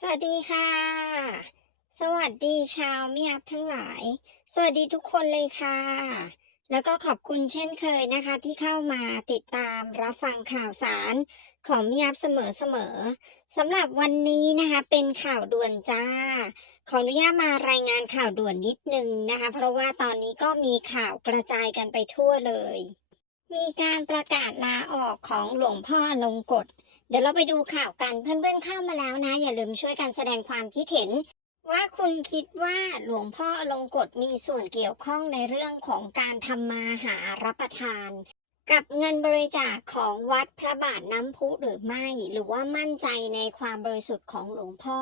สวัสดีค่ะ สวัสดีชาวเมียบทั้งหลาย สวัสดีทุกคนเลยค่ะ แล้วก็ขอบคุณเช่นเคยนะคะ ที่เข้ามาติดตามรับฟังข่าวสารของเมียบเสมอๆสำหรับวันนี้นะคะเป็นข่าวด่วนจ้า ขออนุญาตมารายงานข่าวด่วนนิดนึงนะคะ เพราะว่าตอนนี้ก็มีข่าวกระจายกันไปทั่วเลย มีการประกาศลาออกของหลวงพ่ออลงกฎ ดี๋ยวเราไปดูข่าวกันเพื่อนๆเข้ามาแล้วนะ อย่าลืมช่วยกันแสดงความคิดเห็น ว่าคุณคิดว่าหลวงพ่ออลงกฎมีส่วนเกี่ยวข้องในเรื่องของการทำมาหารับประทาน กับเงินบริจาคของวัดพระบาทน้ำพุหรือไม่ หรือว่ามั่นใจในความบริสุทธิ์ของหลวงพ่อ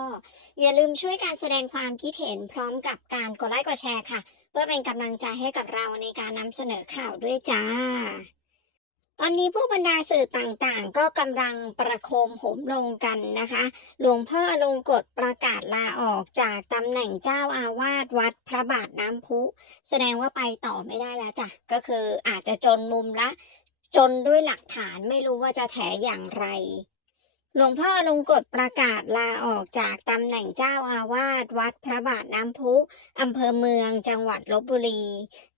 อย่าลืมช่วยการแสดงความคิดเห็นพร้อมกับการกดไลค์กดแชร์ค่ะ เพื่อเป็นกำลังใจให้กับเราในการนำเสนอข่าวด้วยจ้า ตอนนี้ผู้บรรดาสื่อต่างๆ ก็กำลังประโคมโหมลงกันนะคะ หลวงพ่อลงกฎประกาศลาออกจากตำแหน่งเจ้าอาวาสวัดพระบาทน้ำพุ แสดงว่าไปต่อไม่ได้แล้วจ้ะ ก็คืออาจจะจนมุมละ จนด้วยหลักฐานไม่รู้ว่าจะแถอย่างไร หลวงพ่อลงกฎประกาศลาออกจากตำแหน่งเจ้าอาวาสวัดพระบาทน้ำพุอำเภอเมืองจังหวัดลบบุรี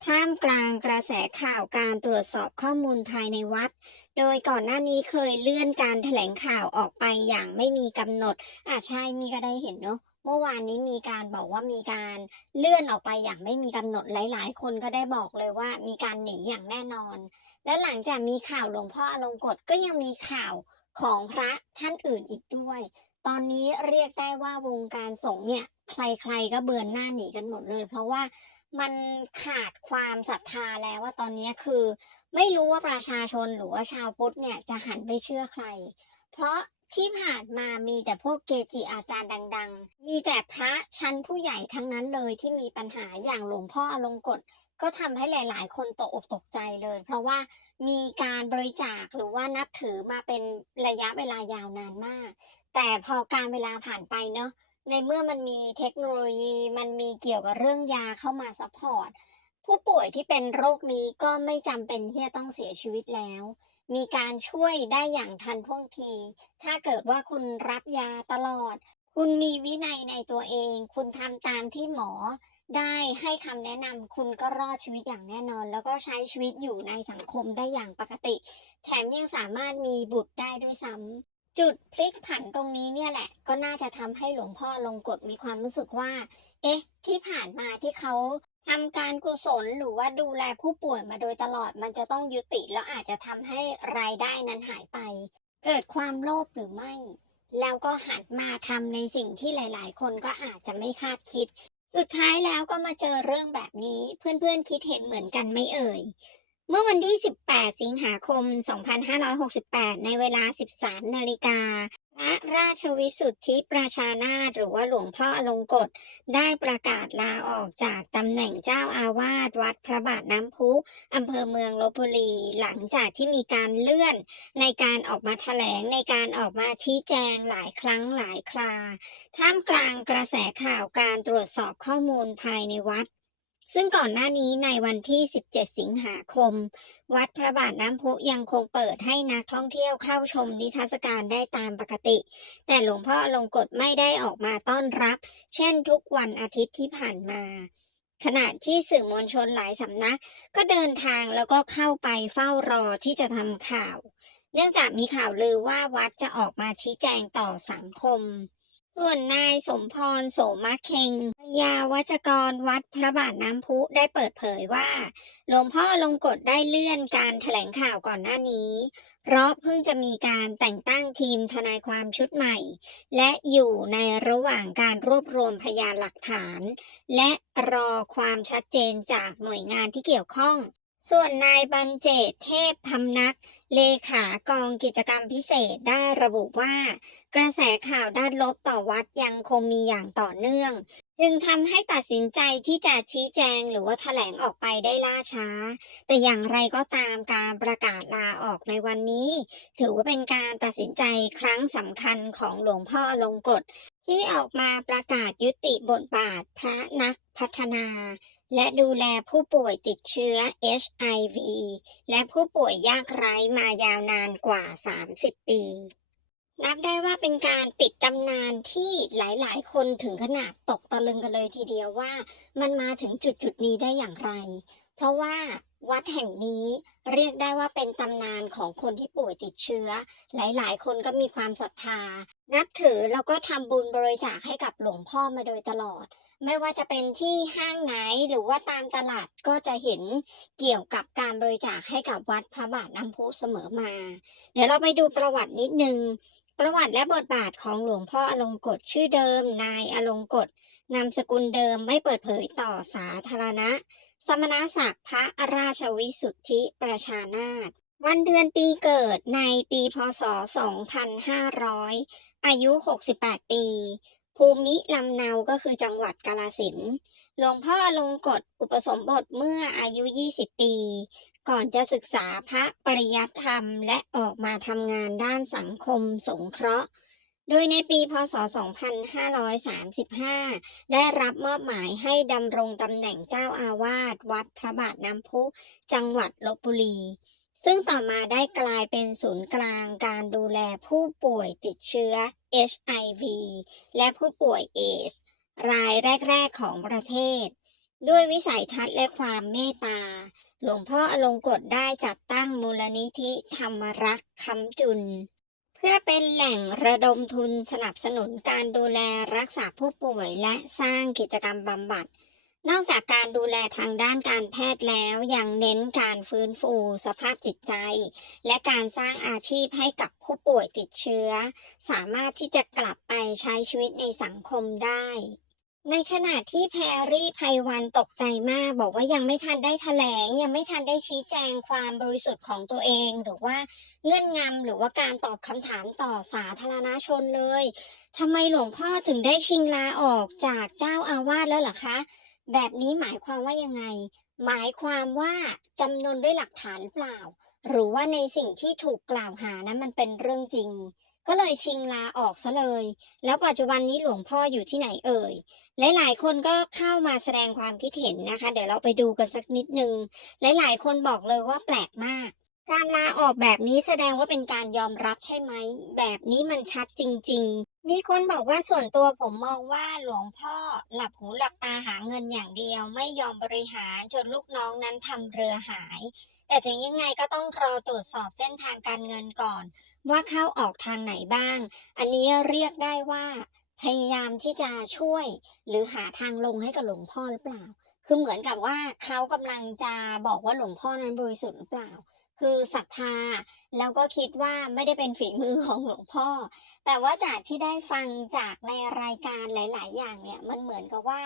ท่ามกลางกระแสข่าวการตรวจสอบข้อมูลภายในวัด โดยก่อนหน้านี้เคยเลื่อนการแถลงข่าวออกไปอย่างไม่มีกำหนดอาใช่มีก็ได้เห็นเนาะเมื่อวานนี้มีการบอกว่ามีการเลื่อนออกไปอย่างไม่มีกำหนดหลาย ๆ คนก็ได้บอกเลยว่ามีการหนีอย่างแน่นอน และหลังจากมีข่าวหลวงพ่ออลงกฎก็ยังมีข่าว ของพระท่านอื่นอีกด้วย ตอนนี้เรียกได้ว่าวงการสงฆ์เนี่ย ใครๆก็เบือนหน้าหนีกันหมดเลย เพราะว่ามันขาดความศรัทธาแล้วว่าตอนนี้คือ ไม่รู้ว่าประชาชนหรือว่าชาวพุทธเนี่ยจะหันไปเชื่อใคร เพราะที่ผ่านมามีแต่พวกเกจิอาจารย์ดัง ๆ มีแต่พระชั้นผู้ใหญ่ทั้งนั้นเลยที่มีปัญหาอย่างหลวงพ่ออลงกฎ ก็ทำให้หลาย ๆ คนตกอกตกใจเลย เพราะว่ามีการบริจาคหรือว่านับถือมาเป็นระยะเวลายาวนานมาก แต่พอการเวลาผ่านไปเนาะในเมื่อมันมีเทคโนโลยีมันมีเกี่ยวกับเรื่องยาเข้ามาซัพพอร์ตผู้ป่วยที่เป็นโรคนี้ก็ไม่จำเป็นที่จะต้องเสียชีวิตแล้ว มีการช่วยได้อย่างทันท่วงที ถ้าเกิดว่าคุณรับยาตลอด คุณมีวินัยในตัวเอง คุณทำตามที่หมอ ได้ให้คำแนะนำคุณก็รอดชีวิตอย่างแน่นอน แล้วก็ใช้ชีวิตอยู่ในสังคมได้อย่างปกติ แถมยังสามารถมีบุตรได้ด้วยซ้ำจุดพลิกผันตรงนี้เนี่ยแหละ ก็น่าจะทำให้หลวงพ่อลงกฎมีความรู้สึกว่า เอ๊ะ ที่ผ่านมาที่เขาทำการกุศลหรือว่าดูแลผู้ป่วยมาโดยตลอดมันจะต้องยุติแล้วอาจจะทำให้รายได้นั้นหายไป เกิดความโลภหรือไม่ แล้วก็หันมาทำในสิ่งที่หลาย ๆ คนก็อาจจะไม่คาดคิด สุดท้ายแล้วก็มาเจอเรื่องแบบนี้เพื่อนๆคิดเห็นเหมือนกันไม่เอ่ย เมื่อวันที่ 18 สิงหาคม 2568 ในเวลา 13 นาฬิกา พระราชวิสุทธิประชานาถหรือว่าหลวงพ่ออลงกฎได้ประกาศลาออกจากตำแหน่งเจ้าอาวาสวัดพระบาทน้ำพุอำเภอเมืองลบบุรี หลังจากที่มีการเลื่อนในการออกมาแถลงในการออกมาชี้แจงหลายครั้งหลายครา ท่ามกลางกระแสข่าวการตรวจสอบข้อมูลภายในวัด ซึ่งก่อนหน้านี้ในวันที่ 17 สิงหาคม วัดพระบาทน้ำพุยังคงเปิดให้นักท่องเที่ยวเข้าชมนิทรรศการได้ตามปกติ แต่หลวงพ่อลงกฎไม่ได้ออกมาต้อนรับ เช่นทุกวันอาทิตย์ที่ผ่านมาขณะที่สื่อมวลชนหลายสำนัก ก็เดินทางแล้วก็เข้าไปเฝ้ารอที่จะทำข่าว เนื่องจากมีข่าวลือว่าวัดจะออกมาชี้แจงต่อสังคม ส่วนนายสมพรโสมะเคงพยาวัจกรวัดพระบาทน้ำพุได้เปิดเผยว่า หลวงพ่อลงกฎได้เลื่อนการแถลงข่าวก่อนหน้านี้ เพราะเพิ่งจะมีการแต่งตั้งทีมทนายความชุดใหม่ และอยู่ในระหว่างการรวบรวมพยานหลักฐาน และรอความชัดเจนจากหน่วยงานที่เกี่ยวข้อง ส่วนนายบรรเจตเทพพำนัก เลขากองกิจกรรมพิเศษได้ระบุว่า กระแสข่าวด้านลบต่อวัดยังคงมีอย่างต่อเนื่อง จึงทำให้ตัดสินใจที่จะชี้แจงหรือว่าแถลงออกไปได้ล่าช้า แต่อย่างไรก็ตามการประกาศลาออกในวันนี้ ถือว่าเป็นการตัดสินใจครั้งสำคัญของหลวงพ่ออลงกฎที่ออกมาประกาศยุติบทบาทพระนักพัฒนา และดูแลผู้ป่วยติดเชื้อ HIV และผู้ป่วยยากไร้มายาวนานกว่า 30 ปี นับได้ว่าเป็นการปิดตำนานที่หลายๆ คนถึงขนาดตกตะลึงกันเลยทีเดียวว่า มันมาถึงจุดจุดๆนี้ได้อย่างไร เพราะว่า วัดแห่งนี้เรียกได้ว่าเป็นตำนานของคนที่ป่วยติดเชื้อ หลายๆ คนก็มีความศรัทธา นับถือแล้วก็ทำบุญบริจาคให้กับหลวงพ่อมาโดยตลอด ไม่ว่าจะเป็นที่ห้างไหนหรือว่าตามตลาดก็จะเห็นเกี่ยวกับการบริจาคให้กับวัดพระบาทน้ำพุเสมอมา เดี๋ยวเราไปดูประวัตินิดนึง ประวัติและบทบาทของหลวงพ่ออลงกฎชื่อเดิม นายอลงกฎนามสกุลเดิมไม่เปิดเผยต่อสาธารณะ สมณศักดิ์พระราชวิสุทธิประชานาถวันเดือนปีเกิดในปีพศ 2500 อายุ 68 ปี ภูมิลำเนาก็คือจังหวัดกาฬสินหลวงพ่อลงกฎอุปสมบทเมื่ออายุ 20 ปี ก่อนจะศึกษาพระปริยัติธรรมและออกมาทำงานด้านสังคมสงเคราะห์ โดยในปีพศ 2535 ได้รับมอบหมายให้ดำรงตำแหน่งเจ้าอาวาสวัดพระบาทน้ำพุจังหวัดลบบุรี ซึ่งต่อมาได้กลายเป็นศูนย์กลางการดูแลผู้ป่วยติดเชื้อ HIV และผู้ป่วยเอส รายแรก ๆ ของประเทศ ด้วยวิสัยทัศน์และความเมตตา หลวงพ่ออลงกฎได้จัดตั้งมูลนิธิธรรมรักษ์คำจุน เพื่อเป็นแหล่งระดมทุนสนับสนุนการดูแลรักษาผู้ป่วยและสร้างกิจกรรมบำบัด นอกจากการดูแลทางด้านการแพทย์แล้วยังเน้นการฟื้นฟูสภาพจิตใจ และการสร้างอาชีพให้กับผู้ป่วยติดเชื้อ สามารถที่จะกลับไปใช้ชีวิตในสังคมได้ ในขณะที่แพรรี่ไพวันตกใจมากบอกว่ายังไม่ทันได้แถลง ยังไม่ทันได้ชี้แจงความบริสุทธิ์ของตัวเอง หรือว่าเงื่อนงำหรือว่าการตอบคำถามต่อสาธารณชนเลยทำไมหลวงพ่อถึงได้ชิงลาออกจากเจ้าอาวาสแล้วล่ะคะ แบบนี้หมายความว่ายังไง หมายความว่าจำนวนด้วยหลักฐานเปล่า หรือว่าในสิ่งที่ถูกกล่าวหานั้นมันเป็นเรื่องจริง ก็เลยชิงลาออกซะเลย แล้วปัจจุบันนี้หลวงพ่ออยู่ที่ไหนเอ่ย หลายๆ คนก็เข้ามาแสดงความคิดเห็นนะคะ เดี๋ยวเราไปดูกันสักนิดนึง หลายๆ คนบอกเลยว่าแปลกมาก การลาออกแบบนี้แสดงว่าเป็นการยอมรับใช่ไหม แบบนี้มันชัดจริง ๆ มีคนบอกว่าส่วนตัวผมมองว่าหลวงพ่อหลับหูหลับตาหาเงินอย่างเดียว ไม่ยอมบริหารจนลูกน้องนั้นทำเรือหายแต่ถึงยังไงก็ต้องรอตรวจสอบเส้นทางการเงินก่อน ว่าเข้าออกทางไหนบ้าง อันนี้เรียกได้ว่าพยายามที่จะช่วยหรือหาทางลงให้กับหลวงพ่อหรือเปล่า คือเหมือนกับว่าเขากำลังจะบอกว่าหลวงพ่อนั้นบริสุทธิ์หรือเปล่า คือศรัทธาแล้วก็คิดว่าไม่ได้เป็นฝีมือของหลวงพ่อ แต่ว่าจากที่ได้ฟังจากในรายการหลาย ๆ อย่างเนี่ยมันเหมือนกับว่า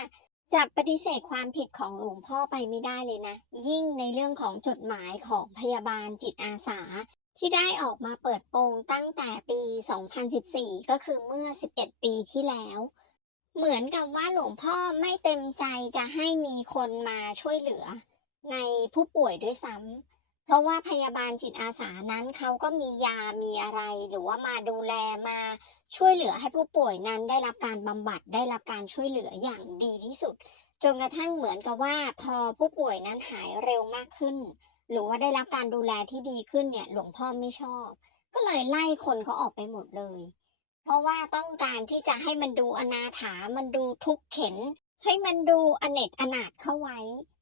จะปฏิเสธความผิดของหลวงพ่อไปไม่ได้เลยนะ ยิ่งในเรื่องของจดหมายของพยาบาลจิตอาสา ที่ได้ออกมาเปิดโปงตั้งแต่ปี 2014 ก็คือเมื่อ 11 ปีที่แล้ว เหมือนกับว่าหลวงพ่อไม่เต็มใจจะให้มีคนมาช่วยเหลือ ในผู้ป่วยด้วยซ้ำ เพราะว่าพยาบาลจิตอาสานั้นเขาก็มียามีอะไร หรือว่ามาดูแลมาช่วยเหลือให้ผู้ป่วยนั้นได้รับการบำบัดได้รับการช่วยเหลืออย่างดีที่สุด จนกระทั่งเหมือนกับว่าพอผู้ป่วยนั้นหายเร็วมากขึ้น หรือว่าได้รับการดูแลที่ดีขึ้นเนี่ยหลวงพ่อไม่ชอบ ก็เลยไล่คนเขาออกไปหมดเลย เพราะว่าต้องการที่จะให้มันดูอนาถา มันดูทุกข์เข็น ให้มันดูอเนจอนาถเข้าไว้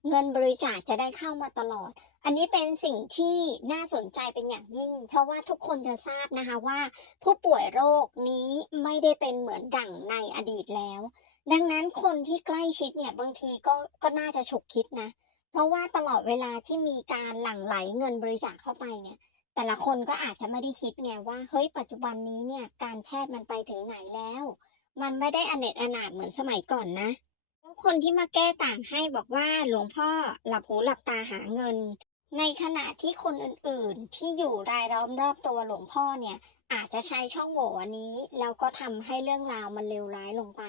เงินบริจาคจะได้เข้ามาตลอด อันนี้เป็นสิ่งที่น่าสนใจเป็นอย่างยิ่ง เพราะว่าทุกคนจะทราบนะคะว่า ผู้ป่วยโรคนี้ไม่ได้เป็นเหมือนดั่งในอดีตแล้ว ดังนั้นคนที่ใกล้ชิดเนี่ยบางทีก็ก็น่าจะฉุกคิดนะ เพราะว่าตลอดเวลาที่มีการหลั่งไหลเงินบริจาคเข้าไปเนี่ยแต่ละคนก็อาจจะไม่ได้คิดไงว่าเฮ้ยปัจจุบันนี้เนี่ยการแพทย์มันไปถึงไหนแล้ว มันไม่ได้อเนจอนาถเหมือนสมัยก่อนนะคนที่มาแก้ต่างให้บอกว่าหลวงพ่อหลับหูหลับตาหาเงิน ในขณะที่คนอื่นๆ ที่อยู่รายล้อมรอบตัวหลวงพ่อเนี่ยอาจจะใช้ช่องโหว่อันนี้แล้วก็ทำให้เรื่องราวมันเลวร้ายลงไป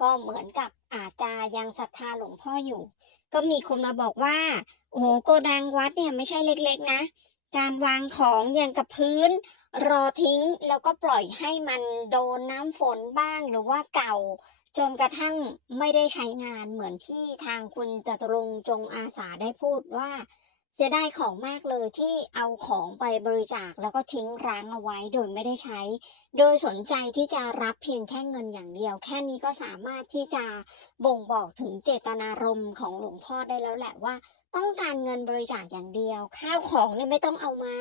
ก็เหมือนกับอาจจะยังศรัทธาหลวงพ่ออยู่ ก็มีคนมาบอกว่า โอ้โหโกดังวัดเนี่ยไม่ใช่เล็กๆนะ การวางของอย่างกับพื้น รอทิ้งแล้วก็ปล่อยให้มันโดนน้ำฝนบ้างหรือว่าเก่า จนกระทั่งไม่ได้ใช้งานเหมือนที่ทางคุณจตุรงจงอาสาได้พูดว่า เสียดายของมากเลยที่เอาของไปบริจาคแล้วก็ทิ้งร้างเอาไว้โดยไม่ได้ใช้ โดยสนใจที่จะรับเพียงแค่เงินอย่างเดียว แค่นี้ก็สามารถที่จะบ่งบอกถึงเจตนารมณ์ของหลวงพ่อได้แล้วแหละว่า ต้องการเงินบริจาคอย่างเดียว ข้าวของเนี่ยไม่ต้องเอามา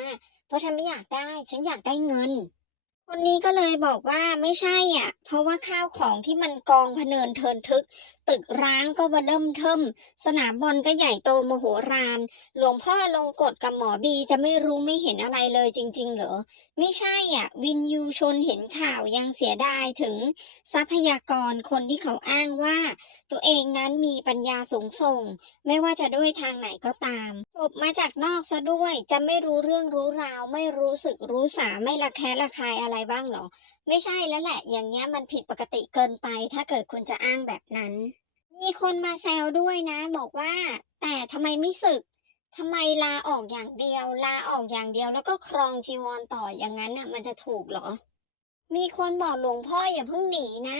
เพราะฉันไม่อยากได้ ฉันอยากได้เงิน คนนี้ก็เลยบอกว่าไม่ใช่อะ เพราะว่าข้าวของที่มันกองพเนินเทินทึก ตึกร้างก็ว่าเริ่มเทิมสนามบอลก็ใหญ่โตมโหฬารหลวงพ่อลงกฎกับหมอบีจะไม่รู้ไม่เห็นอะไรเลยจริง ๆ เหรอ ไม่ใช่อะ วินยูชนเห็นข่าวยังเสียดายถึงทรัพยากรคนที่เขาอ้างว่า ตัวเองนั้นมีปัญญาสูงส่ง ไม่ว่าจะด้วยทางไหนก็ตามจบมาจากนอกซะด้วยจะไม่รู้เรื่องรู้ราว ไม่รู้สึกรู้สาไม่ระแคะระคายอะไรบ้างหรอ ไม่ใช่แล้วแหละ อย่างเงี้ยมันผิดปกติเกินไป ถ้าเกิดคุณจะอ้างแบบนั้น มีคนมาแซวด้วยนะ บอกว่า แต่ทำไมไม่สึกทำไมลาออกอย่างเดียว ลาออกอย่างเดียว แล้วก็ครองจีวรต่ออย่างนั้นน่ะ มันจะถูกเหรอ มีคนบอกหลวงพ่ออย่าเพิ่งหนีนะ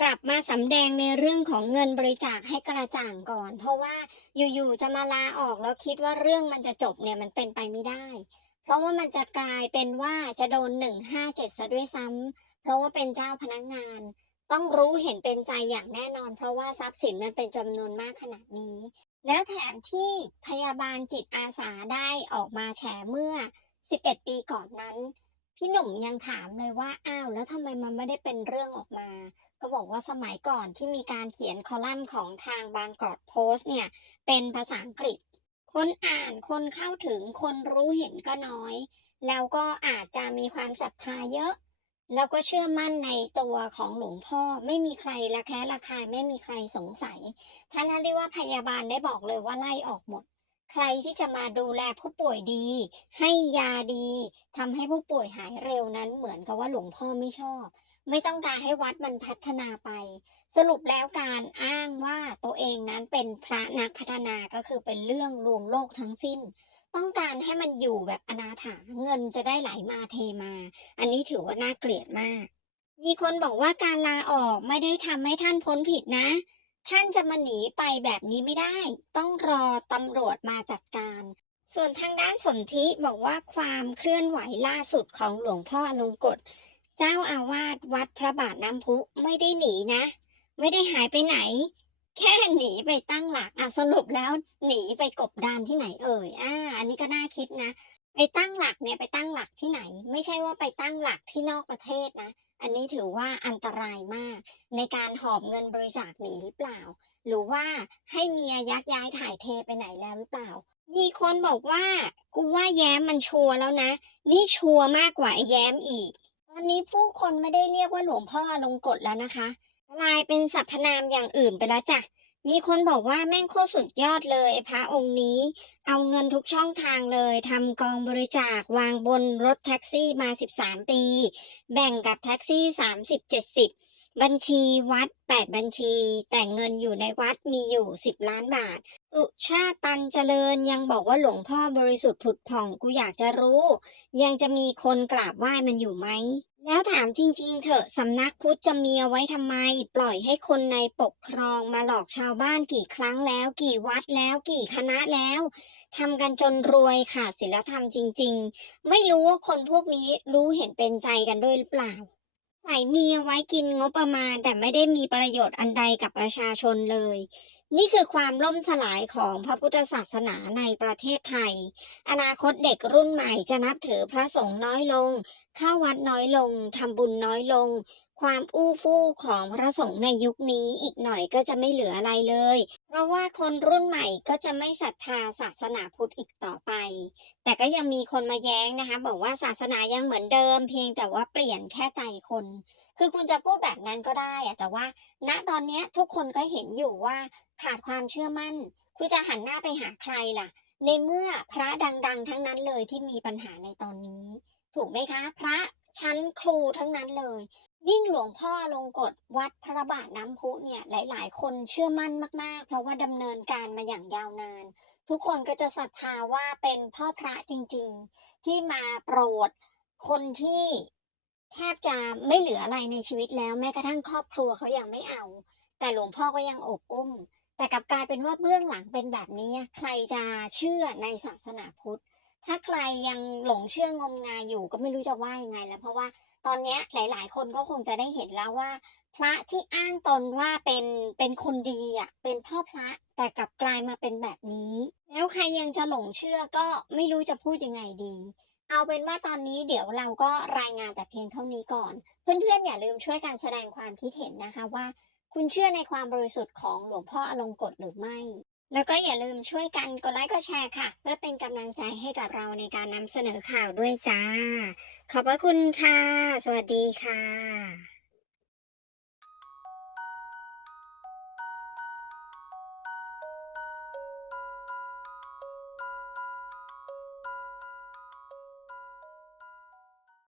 กลับมาสำแดงในเรื่องของเงินบริจาคให้กระจ่างก่อน เพราะว่าอยู่ๆจะมาลาออกแล้วคิดว่าเรื่องมันจะจบเนี่ยมันเป็นไปไม่ได้ ราะว่ามันจะกลายเป็นว่าจะโดนหนึ่งห้าเจ็ดซะด้วยซ้ำเพราะว่าเป็นเจ้าพนักงาน ต้องรู้เห็นเป็นใจอย่างแน่นอน เพราะว่าทรัพย์สินมันเป็นจำนวนมากขนาดนี้ แล้วแถมที่พยาบาลจิตอาสาได้ออกมาแฉเมื่อ 11 ปีก่อนนั้น พี่หนุ่มยังถามเลยว่าอ้าวแล้วทำไมมันไม่ได้เป็นเรื่องออกมา ก็บอกว่าสมัยก่อนที่มีการเขียนคอลัมน์ของทางบางกอกโพสต์เนี่ยเป็นภาษาอังกฤษ คนอ่านคนเข้าถึงคนรู้เห็นก็น้อย แล้วก็อาจจะมีความศรัทธาเยอะ แล้วก็เชื่อมั่นในตัวของหลวงพ่อไม่มีใครละแคะระคายไม่มีใครสงสัยทั้งนั้นที่ว่าพยาบาลได้บอกเลยว่าไล่ออกหมด ใครที่จะมาดูแลผู้ป่วยดี ให้ยาดีทำให้ผู้ป่วยหายเร็วนั้นเหมือนกับว่าหลวงพ่อไม่ชอบ ไม่ต้องการให้วัดมันพัฒนาไป สรุปแล้วการอ้างว่าตัวเองนั้นเป็นพระนักพัฒนาก็คือเป็นเรื่องลวงโลกทั้งสิ้น ต้องการให้มันอยู่แบบอนาถาเงินจะได้ไหลมาเทมา อันนี้ถือว่าน่าเกลียดมาก มีคนบอกว่าการลาออกไม่ได้ทำให้ท่านพ้นผิดนะท่านจะมาหนีไปแบบนี้ไม่ได้ ต้องรอตำรวจมาจัดการ ส่วนทางด้านสนธิบอกว่าความเคลื่อนไหวล่าสุดของหลวงพ่ออลงกฎ เจ้าอาวาสวัดพระบาทน้ำพุไม่ได้หนีนะ ไม่ได้หายไปไหน แค่หนีไปตั้งหลักอะสรุปแล้วหนีไปกบดานที่ไหนเอ่ยอ่าอันนี้ก็น่าคิดนะไปตั้งหลักเนี่ยไปตั้งหลักที่ไหน ไม่ใช่ว่าไปตั้งหลักที่นอกประเทศนะ อันนี้ถือว่าอันตรายมาก ในการหอบเงินบริจาคหนีหรือเปล่า หรือว่าให้เมียยักย้ายถ่ายเทไปไหนแล้วหรือเปล่า มีคนบอกว่ากูว่าแย้มมันชัวร์แล้วนะ นี่ชัวร์มากกว่าไอ้แย้มอีก ตอนนี้ผู้คนไม่ได้เรียกว่าหลวงพ่อลงกฎแล้วนะคะกลายเป็นสรรพนามอย่างอื่นไปแล้วจ้ะมีคนบอกว่าแม่งโคตรสุดยอดเลยพระองค์นี้ เอาเงินทุกช่องทางเลยทำกองบริจาควางบนรถแท็กซี่มา 13 ปี แบ่งกับแท็กซี่ 30 70 บัญชีวัด 8 บัญชี แต่เงินอยู่ในวัดมีอยู่ 10 ล้านบาท สุชาติตันเจริญยังบอกว่าหลวงพ่อบริสุทธิ์ผุดผ่องกูอยากจะรู้ ยังจะมีคนกราบไหว้มันอยู่ไหม แล้วถามจริง ๆ เถอะสำนักพุทธจะมีเอาไว้ทำไม ปล่อยให้คนในปกครองมาหลอกชาวบ้านกี่ครั้งแล้ว กี่วัดแล้ว กี่คณะแล้วทำกันจนรวยค่ะศิลธรรมจริง ๆ ไม่รู้ว่าคนพวกนี้รู้เห็นเป็นใจกันด้วยหรือเปล่า ใส่มีเอาไว้กินงบประมาณ แต่ไม่ได้มีประโยชน์อันใดกับประชาชนเลย นี่คือความล่มสลายของพระพุทธศาสนาในประเทศไทย อนาคตเด็กรุ่นใหม่จะนับถือพระสงฆ์น้อยลง เข้าวัดน้อยลงทำบุญน้อยลง ความอู้ฟู่ของพระสงฆ์ในยุคนี้อีกหน่อยก็จะไม่เหลืออะไรเลย เพราะว่าคนรุ่นใหม่ก็จะไม่ศรัทธาศาสนาพุทธอีกต่อไป แต่ก็ยังมีคนมาแย้งนะคะ บอกว่าศาสนายังเหมือนเดิม เพียงแต่ว่าเปลี่ยนแค่ใจคน คือคุณจะพูดแบบนั้นก็ได้อะแต่ว่า ณตอนนี้ทุกคนก็เห็นอยู่ว่าขาดความเชื่อมั่น คุณจะหันหน้าไปหาใครล่ะ ในเมื่อพระดัง ๆ ทั้งนั้นเลยที่มีปัญหาในตอนนี้ ถูกไหมคะ พระชั้นครูทั้งนั้นเลย ยิ่งหลวงพ่อลงกฎวัดพระบาทน้ำพุเนี่ยหลาย ๆ คนเชื่อมั่นมาก ๆ เพราะว่าดำเนินการมาอย่างยาวนาน ทุกคนก็จะศรัทธาว่าเป็นพ่อพระจริง ๆ ที่มาโปรดคนที่แทบจะไม่เหลืออะไรในชีวิตแล้วแม้กระทั่งครอบครัวเขายังไม่เอา แต่หลวงพ่อก็ยังอบอุ้ม แต่กลับกลายเป็นว่าเบื้องหลังเป็นแบบนี้ใครจะเชื่อในศาสนาพุทธ ถ้าใครยังหลงเชื่องมงายอยู่ก็ไม่รู้จะว่ายังไงแล้วเพราะว่า ตอนนี้ยหลาย ๆ คนก็คงจะได้เห็นแล้วว่า พระที่อ้างตนว่าเป็นเป็นคนดีอะเป็นพ่อพระแต่กลับกลายมาเป็นแบบนี้ แล้วใครยังจะหลงเชื่อก็ไม่รู้จะพูดยังไงดี เอาเป็นว่าตอนนี้เดี๋ยวเราก็รายงานแต่เพียงเท่านี้ก่อน เพื่อนๆ อย่าลืมช่วยกันแสดงความคิดเห็นนะคะว่า คุณเชื่อในความบริสุทธิ์ของหลวงพ่ออลงกฎหรือไม่ แล้วก็อย่าลืมช่วยกันกดไลค์กดแชร์ค่ะ เพื่อเป็นกำลังใจให้กับเราในการนำเสนอข่าวด้วยจ้า ขอบพระคุณค่ะ สวัสดีค่ะ